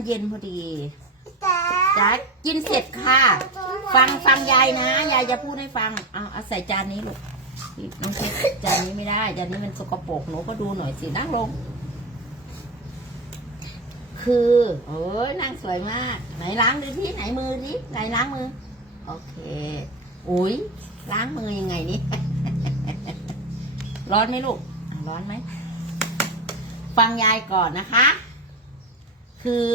มันเย็นพอดีแต่จ๋ากินเสร็จค่ะ ฟังฟังยายนะ ยายจะพูดให้ฟัง เอาเอาใส่จานนี้ลูกน้องเพชรจานนี้ไม่ได้ จานนี้มันสกปรกหนูก็ดูหน่อยสิ นั่งลง คือโอ้ยนั่งสวยมาก ไหนล้างดูที่ไหนมือดิไหนล้างมือ โอเค อุ้ยล้างมือยังไงนี่ ร้อนไหมลูกอะร้อนไหม ฟังยายก่อนนะคะ คือ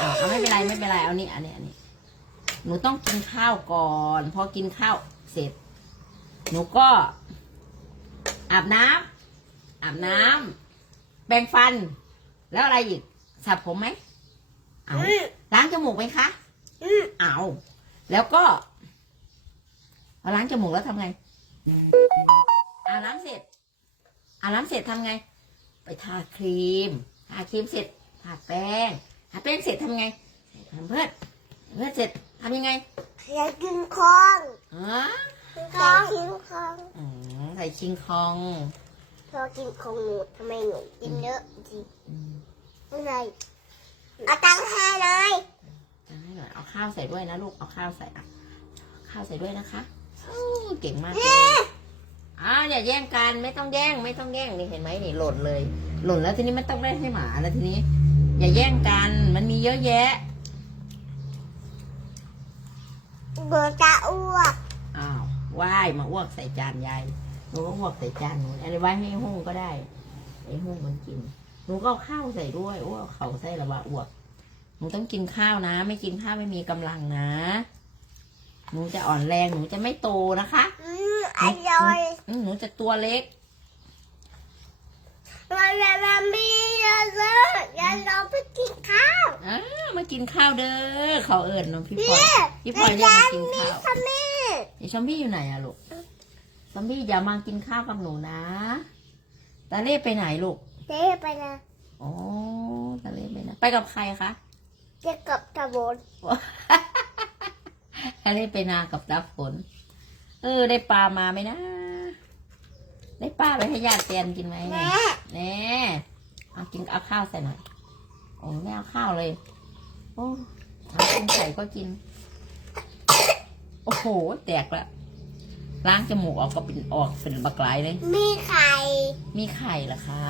อะเอาไม่เป็นไรไม่เป็นไรเอานี่อันนี้อันนี้ หนูต้องกินข้าวก่อน พอกินข้าวเสร็จ หนูก็อาบน้ำอาบน้ำแปรงฟัน แล้วอะไรอีกสระผมไหมเอาล้างจมูกไหมคะอืมเอาแล้วก็เอาล้างจมูกแล้วทำไงอาล้างเสร็จอาล้างเสร็จทำไง ไปทาครีมทาครีมเสร็จ ทาแป้งทาแป้งเสร็จทำไงใส่แพมเพื่อนเพื่อนเสร็จทำยังไงอยากกินคองอ๋ออยากกินคองอืมใส่ชิงคองเธอกินของหนูทำไมหนูกินเยอะจริงอืมอะไรเอาตังค์ให้เลยเอาให้หน่อยเอาข้าวใส่ด้วยนะลูกเอาข้าวใส่อะข้าวใส่ด้วยนะคะอู้เก่งมากเลยอ้าวอย่าแย่งกันไม่ต้องแย่งไม่ต้องแย่งนี่เห็นไหมนี่หล่นเลย หล่นแล้วทีนี้มันต้องได้ให้หมาแล้วทีนี้ อย่าแย่งกัน มันมีเยอะแยะเบอร์จะอ้วกอ้าวว่ายมาอ้วกใส่จานยายหนูก็อ้วกใส่จานหนูอะไรไว้ให้ห้องก็ได้ไอ้ห้องมันกินหนูก็เอาข้าวใส่ด้วยอ้วกเขาใส่ระบาอ้วกหนูต้องกินข้าวนะ ไม่กินข้าวไม่มีกำลังนะ หนูจะอ่อนแรงหนูจะไม่โตนะคะอืมอร่อยอืมหนูจะตัวเล็กเราจะมี เยอะเลยอย่าเราไปกินข้าวอ้ามากินข้าวเด้อเขาเอิญน้องพี่พลอยนี่พี่พลอยเรียกมากินมีข้าวสมีไอ้ชอมบี้อยู่ไหนอะลูกชอมบี้อย่ามากินข้าวกับหนูนะตาเล่ไปไหนลูกเจ๊ไปนะอ๋อตาเล่ไปไหนไปกับใครคะเจ๊กับตะบนตาเล่ไปนากับตาฝนเออ ได้ปลามาไหมนะ ได้ปลาไปให้ญาติแตนกินไหมแม่แน่ เอากินเอาข้าวใส่หน่อยโอ้ไม่เอาข้าวเลย โอ้เอากินใส่ก็กิน โอ้โห แตกแล้วล้างจมูกออกก็เป็นออกเป็นบักหลายเลย มีไข่ มีไข่เหรอคะ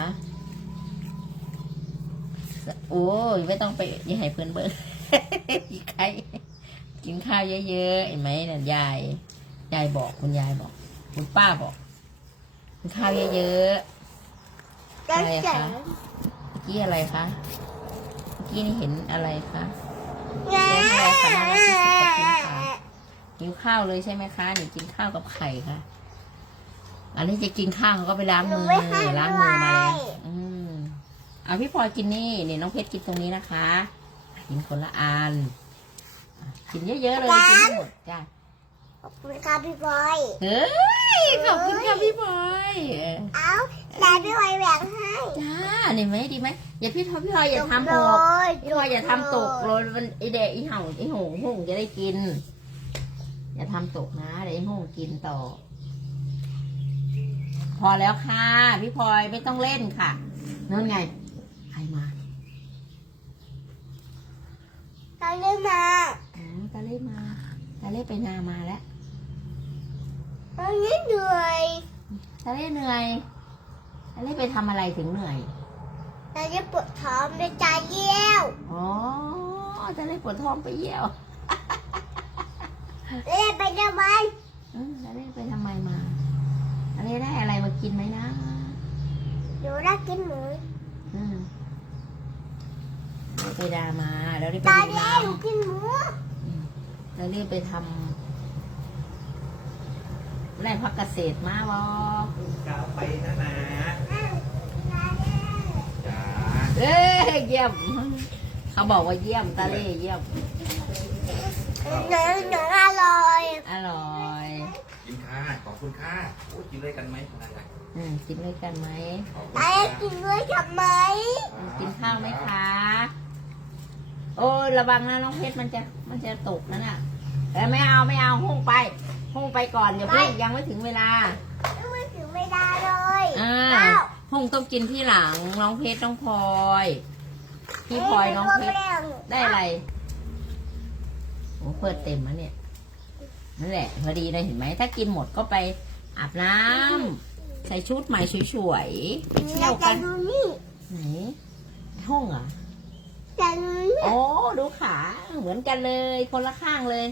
โอ้ยไม่ต้องไปอยังให้เพื่อนเบิร์มีไข่กินข้าวเยอะๆเห็นไหมนั่นยาย ยายบอกคุณยายบอก คุณป้าบอกกินข้าวเยอะๆจะ อะไรเจ๋งคะเมื่อกี้อะไรคะเมื่อกี้นี่เห็นอะไรคะแม่เจ๊ให้อะไรคะน่ารักที่สุดขอบคุณค่ะหิวข้าวเลยใช่ไหมคะหนูกินข้าวกับไข่ค่ะ อันนี้จะกินข้าวเขาก็ไปล้างมือล้างมือมาแล้วอืมเอาพี่พลอยกินนี่นี่น้องเพชรกินตรงนี้นะคะ กินคนละอันอะกินเยอะๆเลยกินให้หมดจ้าขอบคุณครับพี่บอยเฮ้ยขอบคุณค่ะพี่พลอยเออเอา แต่พี่บอยแบ่งให้จ้านี่ไหมดีไหมอย่าพี่ทอพี่พลอยอย่าทำหโดกยพี่พลอยอย่าทำตกโรยมันไอเดะไอเห่าไอหงหงจะได้กิน อย่าทำตกนะเดี๋ยวไอหงกินต่อ พอแล้วค่ะพี่พลอยไม่ต้องเล่นค่ะนั่นไงใครมาตอนนี้มาอ๋อตาเล่มาตาเล่ไปนามาแล้วตอนนี้เหนื่อยตาเล่เหนื่อย ตาเล่ไปทำอะไรถึงเหนื่อยตอนนี้ปวดท้องในใจเยี่ยวอ๋อตาเล่ปวดท้องไปเยี่ยวเล่นไปทำไมอืมตาเล่ไปทำไมมาตาเล่ได้อะไรมากินไหมนะหนูรักกินหมูอืมไปดามาแล้วได้ไปตาดูเล่น้หนูกินหมูำแล้วรีบไปทำไรพักเกษตรมาบอกาไปนะนะจ้า เอ้ ยเยี่ยม เขาบอกว่าเยี่ยมตาเล่เยี่ยม หนูหนูอร่อยอร่อย กินค่าขอบคุณค่าโอ้กินด้วยกันไหมอะไรอืมกินด้วยกันไหม ขอบคุณตาค่าเล่กินด้วยทำไมกินข้าวไหมคะ โอ้ยระวังนะน้องเพชรมันจะมันจะตกนะน่ะแต่ไม่เอาไม่เอาห้องไปห้องไปก่อนอย่าเพิ่งยังไม่ถึงเวลา ไม่ถึงไม่ได้เลยอ่าอ้าวห้องต้องกินที่หลังน้องเพชรน้องพลอย เพพี่พลอยน้องเพชรเล่นได้อะไรโอ้เปิดเต็มแล้วเนี่ยนั่นแหละพอดีเลยเห็นไหมถ้ากินหมดก็ไปอาบน้ำใส่ชุดใหม่สวยๆไปเที่อยยวากกัจะนดูนี่ไหนห้องเหรอะจะดูนี่โอ้ดูขาเหมือนกันเลยคนละข้างเลย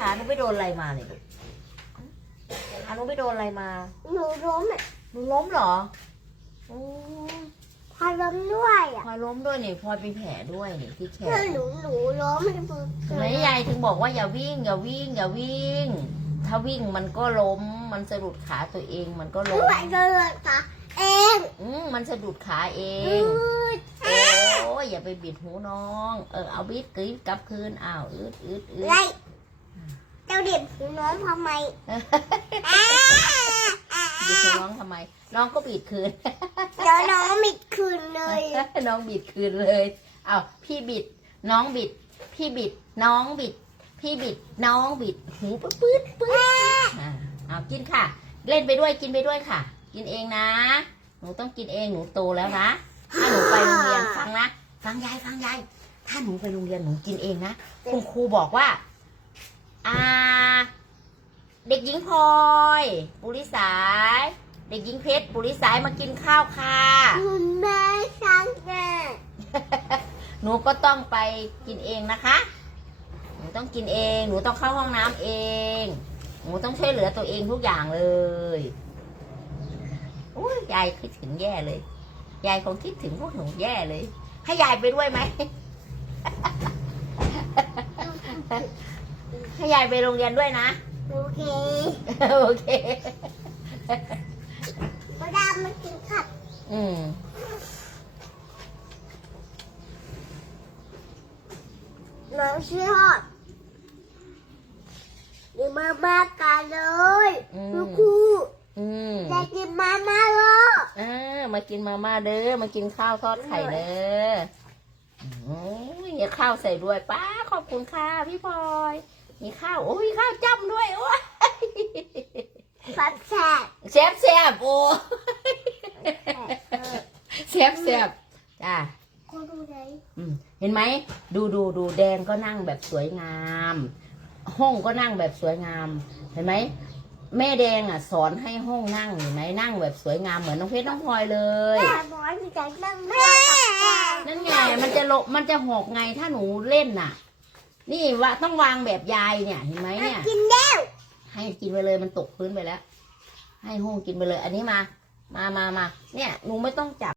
ขาหนูไปโดนอะไรมาเนี่ยลูกขาหนูไปโดนอะไรมาหนูล้มอะหนูล้มเหรอโอ้ พอล้มด้วยอะพลอยล้มด้วยเนี่ยพลอยไปแผลด้วยเนี่ยที่แขเพื่อนนหนูหนูล้มให้ปืนเห็นไหมยายถึงบอกว่าอย่าวิ่ง อย่าวิ่ง อย่าวิ่ง ถ้าวิ่งมันก็ล้ม มันสะดุดขาตัวเองมันก็หนูล้มไปเดินตาเองอืมมันสะดุดขาเออืงดโอ้ยอย่าไปบิดหูน้อง เออเอาบิดกรีบกลับคืนอ้าวอืดอืดอืด ไรเจ้าเด็กหูน้องทำไมอ่าอ่าบิดหูน้องทำไม น้องก็บิดคืน เดี๋ยวน้องมิดคืนเลย น้องบิดคืนเลยเอาพี่บิด น้องบิด พี่บิด น้องบิด พี่บิด น้องบิด หูปื๊ดปื๊ดปื๊ดอ่าเอากินค่ะ เล่นไปด้วยกินไปด้วยค่ะ กินเองนะ หนูต้องกินเองหนูโตแล้วนะ ถ้าหนูไปโรงเรียนฟังนะฟังยายฟังยายถ้าหนูไปโรงเรียนหนูกินเองนะคุณครูบอกว่า อ่า เด็กหญิงพลอย ปุริสาย เด็กหญิงเพชรปุริสายมากินข้าวค่ะคุณแม่ช่างแม่หนูก็ต้องไปกินเองนะคะ หนูต้องกินเอง หนูต้องเข้าห้องน้ำเอง หนูต้องช่วยเหลือตัวเองทุกอย่างเลยอุ้ยยายคิดถึงแย่เลย ยายคงคิดถึงพวกหนูแย่เลย ให้ยายไปด้วยไหม ให้ยายไปโรงเรียนด้วยนะ โอเค โอเคพระดา มมากินขับอืมน้องชื่อฮอดกินมาม่ากันเลยอืม ลูกครูอืมจะกินมาม่าเหรออ่ามากินมาม่าเด้อมากินข้าวทอดไข่เด้อโอ้ยมีข้าวใส่ด้วยป้าขอบคุณค่ะพี่พลอย มีข้าวโอ้ยมีข้าวจ้ำด้วยโอ้ยฟัดแสบ แซ่บแซ่บโอ้ แสบแซ่บแซ่บจ้าคนดูไหนอืมเห็นไหม ดูดูดูแดงก็นั่งแบบสวยงาม ห้องก็นั่งแบบสวยงาม เห็นไหม แม่แดงอะ สอนให้ห้องนั่งเห็นไหมนั่งแบบสวยงามเหมือนน้องเพชรน้องพลอยเลย แม่บอกว่าพี่จะนั่งแม่กับพ่อนั่นไงมันจะโลมันจะหกไงถ้าหนูเล่นน่ะ นี่ว่าต้องวางแบบยายเนี่ยเห็นไหมเนี่ย กินแล้วให้กินไปเลยมันตกพื้นไปแล้ว ให้ห้องกินไปเลย อันนี้มา มามามาเนี่ยหนูไม่ต้องจับ